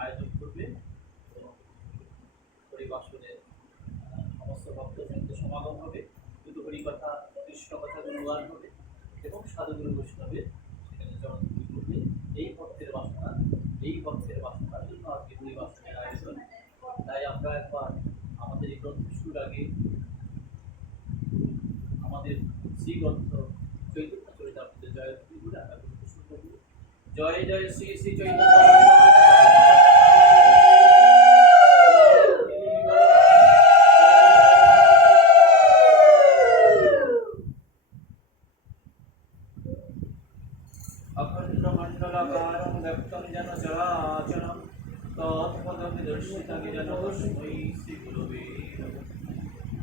আয়োজন করবে এবং পরিবাসনের সমস্ত ভক্তবৃন্দ সমাগম হবে, দুটো হরিকথা কৃষ্ণ কথা গুণগান হবে এবং সাধুগুরু বৈষ্ণবের সেখানে জনপ্রিয় করবে। এই ভক্তের বাসনার জন্য আজকে পরিবাসনের আয়োজন। তাই আমরা একবার আমাদের এই গ্রন্থ শুরুর আগে আমাদের শ্রী গ্রন্থ চৈতন্য চরিতামৃত জয়ধ্বনি বলে আমরা গ্রন্থ শুরু করব। জয় জয় শ্রী শ্রী চৈতন্য अखंड मंडलाकारं व्यक्तं जन चराचरं तत्पदविदर्शितं जन तस्मै श्रीगुरवे नमः।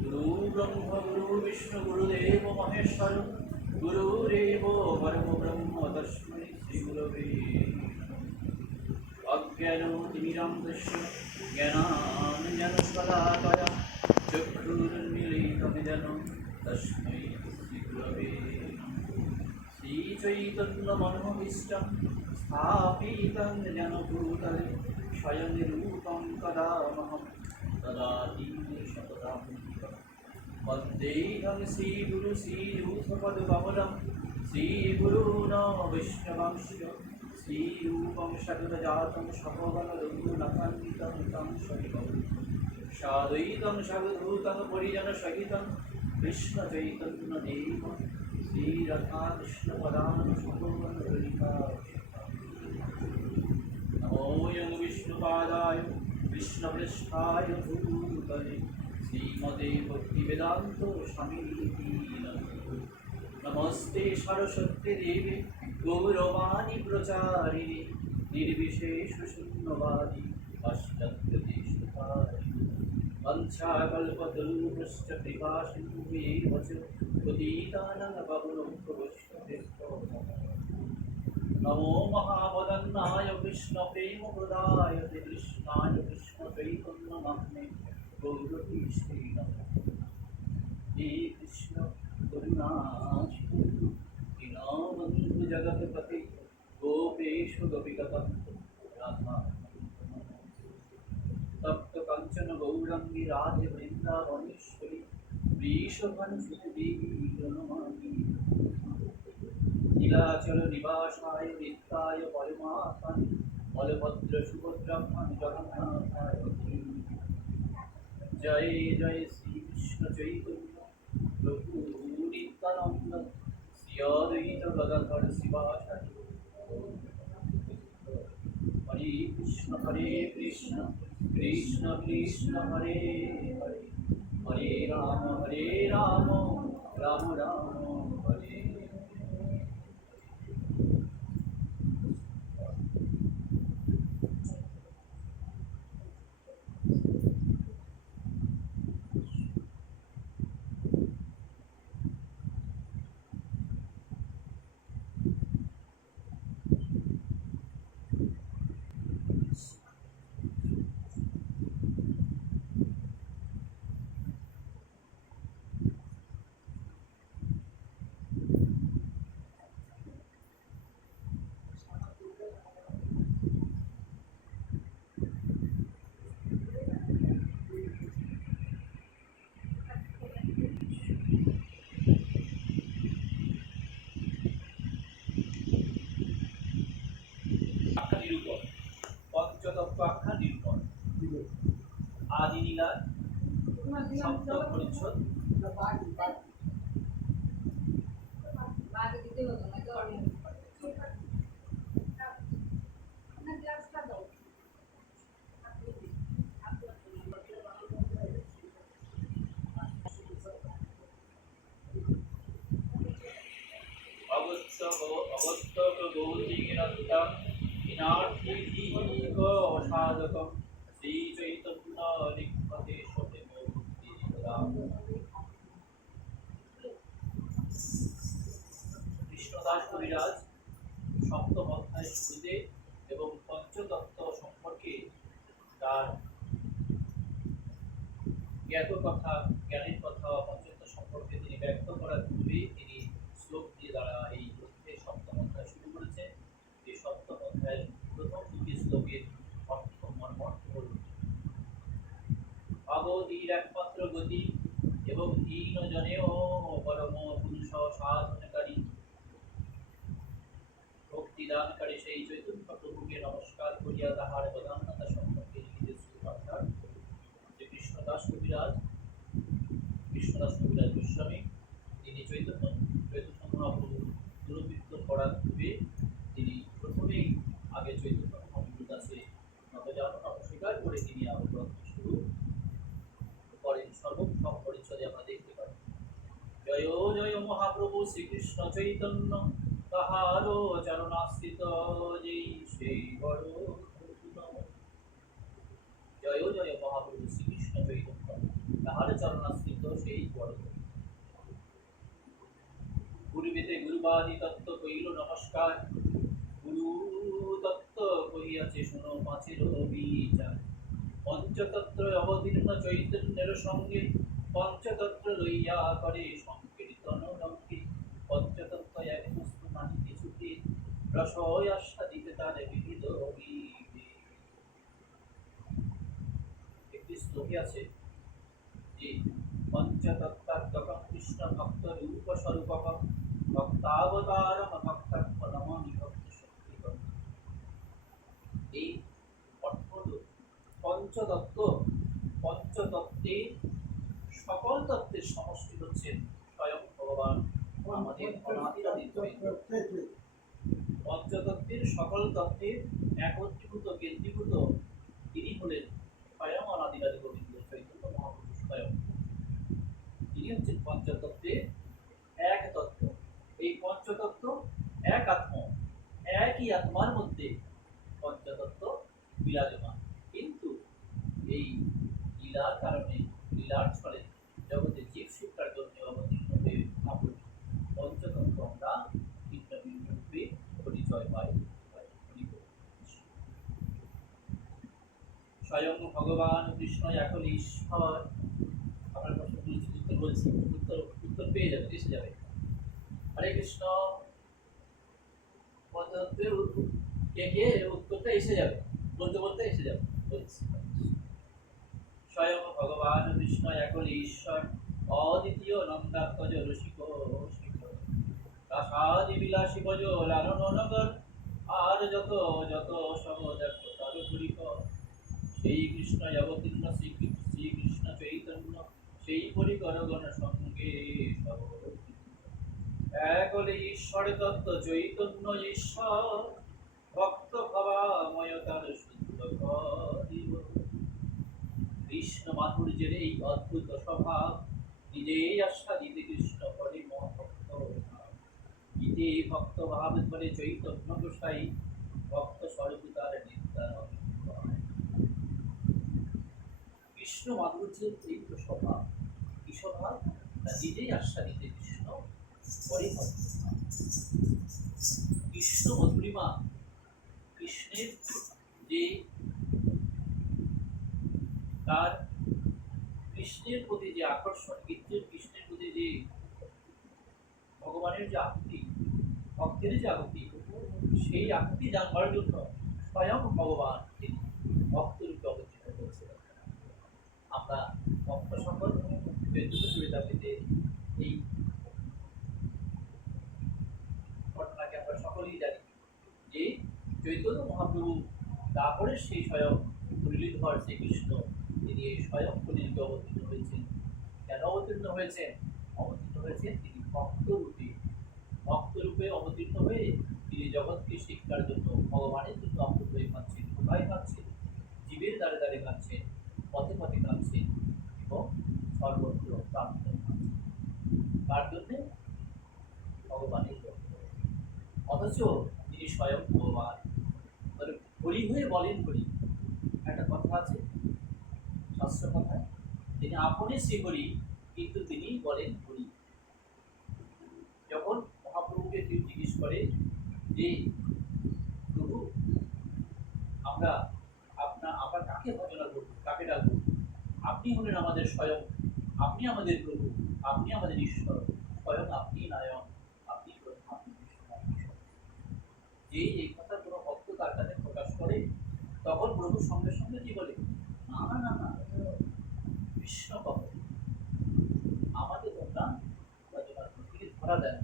गुरु ब्रह्म गुरु विष्णु गुरुदेव महेश्वर गुरुरेव परम ब्रह्म तस्मै श्रीगुरवे नमः। अज्ञानतिमिरान्धस्य ज्ञानाञ्जनशलाकया चक्षुरुन्मीलितं येन तस्मै श्रीगुरवे नमः। श्रीचैतन्यमनोभीष्टं स्थापितं येन भूतले स्वयं रूपं कदामहं ददाति शतदां वन्देऽहं श्रीगुरु श्रीयूथपदकमलं श्रीगुरून् वैष्णवंश्च श्रीरूपं शतजातं सपवनरघुनाथान्वितं तं शैवं साद्वैतं सद्भूतं परिजनसहितं कृष्णचैतन्यदेवं श्री राधा कृष्ण पदान नमो यं विष्णुपादाय कृष्णपृष्ठाय भूतले श्रीमते भक्तिवेदान्त स्वामिनिति नमस्ते सरस्वती देवी गौरवाणी प्रचारिणे निर्विशेष शून्यवादी पाश्चात्यदेशतारिणे वंशाकल्पतरुभ्यश्च कृपासिन्धुभ्येव च पतितानां पावनभ्यो नमो महावदन्नाय कृष्णप्रेमप्रदाय कृष्णाय कृष्णचैतन्यनाम्ने गौरतीष्ठे नमः। हे कृष्ण करुणा सिन्धु दीनबन्धु जगत्पते गोपेश गोपिकान्त राधा तप्त कंचन गौरंगी राधे वृंदावनेश्वरी वृषभानुसुते देवी प्रणमामि। नीलाचल निवासाय नित्याय परमात्मने बलभद्र सुभद्राभ्यां जगन्नाथाय जय जय श्री कृष्ण चैतन्य प्रभु नित्यानंद श्री अद्वैत गदाधर शिवाचार्य हरे कृष्ण कृष्ण कृष्ण हरे हरे हरे राम राम राम हरे আখ্যা নিরূপণ পঞ্চতত্ত্ব আখ্যা নিরূপণ আদি লীলার সপ্তম পরিচ্ছদ অবস্থক গৌরীরত্তম ইনার্থিক সাধকম শ্রী চৈতন্য লিখতে সতে মুক্তি কৃষ্ণদাস কবিরাজ সপ্তম অধ্যায় শুরুতে এবং পঞ্চতত্ত্ব সম্পর্কে তার জ্ঞাত কথা জ্ঞানের কথা পঞ্চতত্ত্ব সম্পর্কে তিনি ব্যক্ত করার পূর্বে তিনি শ্লোক দিয়ে দ্বারা এই গ্রন্থের সপ্তম অধ্যায় শুরু করেছেন। এই সপ্তম অধ্যায়ের প্রথম দুটি শ্লোকের অর্থ মর্মর্থ হল ভগবতীর একমাত্র গতি এবং দীন জনেও পরম পুরুষ সাধনকারী ভক্তিদানকারী সেই চৈতন্য প্রভুকে নমস্কার করিয়া তাহার প্রধানতা সম্পর্কে লিখিত অর্থাৎ যে কৃষ্ণদাস কবিরাজ গোস্বামী তিনি চৈতন্য মহাপ্রভু দুরবৃত্ত করার পূর্বে তিনি প্রথমেই কিভাবে তিনি আবির্ভাব শুরু করেন সর্বপ্রথম পরিচ্ছদে আমরা দেখতে পাই। জয় জয় মহাপ্রভু শ্রীকৃষ্ণ চৈতন্য, তাহার চরণাশ্রিত যেই সেই বড় ধন্য। জয় জয় মহাপ্রভু শ্রীকৃষ্ণ চৈতন্য, তাহার চরণাশ্রিত সেই বড় ধন্য। গুরুবেদে গুরুবাদী তত্ত্ব কইল নমস্কার, গুরু তত্ত্ব কহিয়াছে শুনো পাঁচের বিচার। পঞ্চতত্ত্ব অবতীর্ণ চৈতন্যের সঙ্গে, পঞ্চতত্ত্ব লইয়া করে সংকীর্তন রঙ্গে। পঞ্চতত্ত্ব এক বস্তু নাহি কিছুতে, রসয় আস্বাদিতে তার বিবিধ বিবে। একটি শ্লোকে আছে যে পঞ্চতত্ত্বাত্মকং কৃষ্ণ ভক্ত রূপ স্বরূপকং, ভক্তাবতারম ভক্তাত্মনমামি ভক্ত শক্তিকং। এই অর্থ হল পঞ্চতত্ত্ব, পঞ্চতত্ত্বের সকল তত্ত্বের সমষ্টি হচ্ছেন স্বয়ং ভগবান আমাদের অনাদিরাদি গোবিন্দ। পঞ্চতত্ত্বের সকল তত্ত্বের একত্রীভূত কেন্দ্রীভূত তিনি হলেন স্বয়ং অনাদিরাদি গোবিন্দ চৈতন্য মহাপ্রভু স্বয়ং। তিনি হচ্ছেন পঞ্চতত্ত্বের এক তত্ত্ব। এই পঞ্চতত্ত্ব এক আত্ম, একই আত্মার মধ্যে পঞ্চতত্ত্ব বিরাজমান। কিন্তু এই লীলার কারণে, লীলার ছলে জগতে জীব শিক্ষার জন্য অবতীর্ণ হয়ে মহাপ্রভু পঞ্চতত্ত্ব আমরা ভিন্ন ভিন্ন রূপে পরিচয় পাই। স্বয়ং ভগবান কৃষ্ণ এখন ঈশ্বর। আপনার প্রশ্ন বলছি, উত্তর বলছি, উত্তর পেয়ে যাবে, এসে যাবে। হরে কৃষ্ণ পঞ্চতত্ত্বের কে উত্তরটা এসে যাবে, বলতে বলতে এসে যাবে। বলছি স্বয়ং ভগবান কৃষ্ণ এখন ঈশ্বর, অদ্বিতীয় নন্দাত্মজ রসিক শিখর। প্রাসাদি বিলাসী ভজ লালন নগর, আর যত যত সব দেখো তার পরিকর। সেই কৃষ্ণ অবতীর্ণ শ্রীকৃষ্ণ চৈতন্য, সেই পরিকর গণ সঙ্গে সব। এক হলে ঈশ্বর তত্ত্ব চৈতন্য ঈশ্বর, ভক্ত ভাবাময় তার শুদ্ধ করিব। কৃষ্ণ মাধুর্যের এই অদ্ভুত স্বভাব, নিজেই আস্বাদিতে কৃষ্ণ করে মহাভক্ত। গীতে ভক্ত ভাব ধরে চৈতন্য গোসাই, ভক্ত স্বরূপ তার নিত্যানন্দ। কৃষ্ণ মাধুর্যের এই স্বভাব, কি স্বভাব? নিজেই আস্বাদিতে কৃষ্ণ করে ভক্ত। কৃষ্ণ মধুরিমা, কৃষ্ণের যে তার কৃষ্ণের প্রতি যে আকর্ষণ, কৃষ্ণের প্রতি যে ভগবানের যে আকুতি, ভক্তের যে আকুতি, সেই আকুতি জানবার জন্য স্বয়ং ভগবান তিনি ভক্তরূপে অবতীর্ণ করেছিলেন। আমরা ভক্ত সকল বেদান্তে এই ঘটনাকে আমরা সকলেই জানি যে চৈতন্য মহাপ্রভু তারপরে সেই স্বয়ং মুরলীধর শ্রীকৃষ্ণ তিনি এই স্বয়ং কলিযুগে অবতীর্ণ হয়েছেন। কেন অবতীর্ণ হয়েছেন? অবতীর্ণ হয়েছেন তিনি ভক্তরূপে। ভক্তরূপে অবতীর্ণ হয়ে তিনি জগৎকে শিক্ষার জন্য, ভগবানের জন্য অমৃত হয়ে কাঁদছেন। কোথায় কাঁদছেন? জীবের দ্বারে দ্বারে কাঁদছেন, পথে পথে কাঁদছেন এবং সর্বত্র প্রান্ত কাঁদছেন। তার জন্যে ভগবানের জন্য। অথচ তিনি স্বয়ং ভগবান। হরি হয়ে বলেন হরি। একটা কথা আছে শাস্ত্র কথায়, তিনি আপনি শ্রীহরি, কিন্তু তিনি বলেন হরি। যখন মহাপ্রভুকে কেউ জিজ্ঞেস করে যে প্রভু আমরা আমরা কাকে ভজনা করবো, কাকে ডাকবো? আপনি হলেন আমাদের স্বয়ং, আপনি আমাদের প্রভু, আপনি আমাদের ঈশ্বর, স্বয়ং আপনি নায়ন, আপনি যেই এই কথা কোনো ভক্ত তার কাছে প্রকাশ করে, তখন প্রভু সঙ্গে সঙ্গে কি বলে? না না না না, কৃষ্ণ কহ, আমাকে তোমরা তিনি ধরা দেন।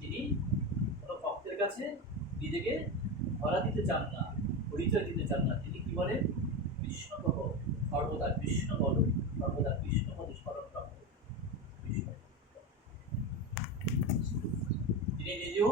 তিনি কোনো ভক্তের কাছে নিজেকে ধরা দিতে চান না, পরিচয় দিতে চান না। তিনি কি বলেন? কৃষ্ণ কহ, সর্বদা কৃষ্ণ বলো, সর্বদা কৃষ্ণ পদে স্মরণ রাখো। কৃষ্ণ তিনি নিজেও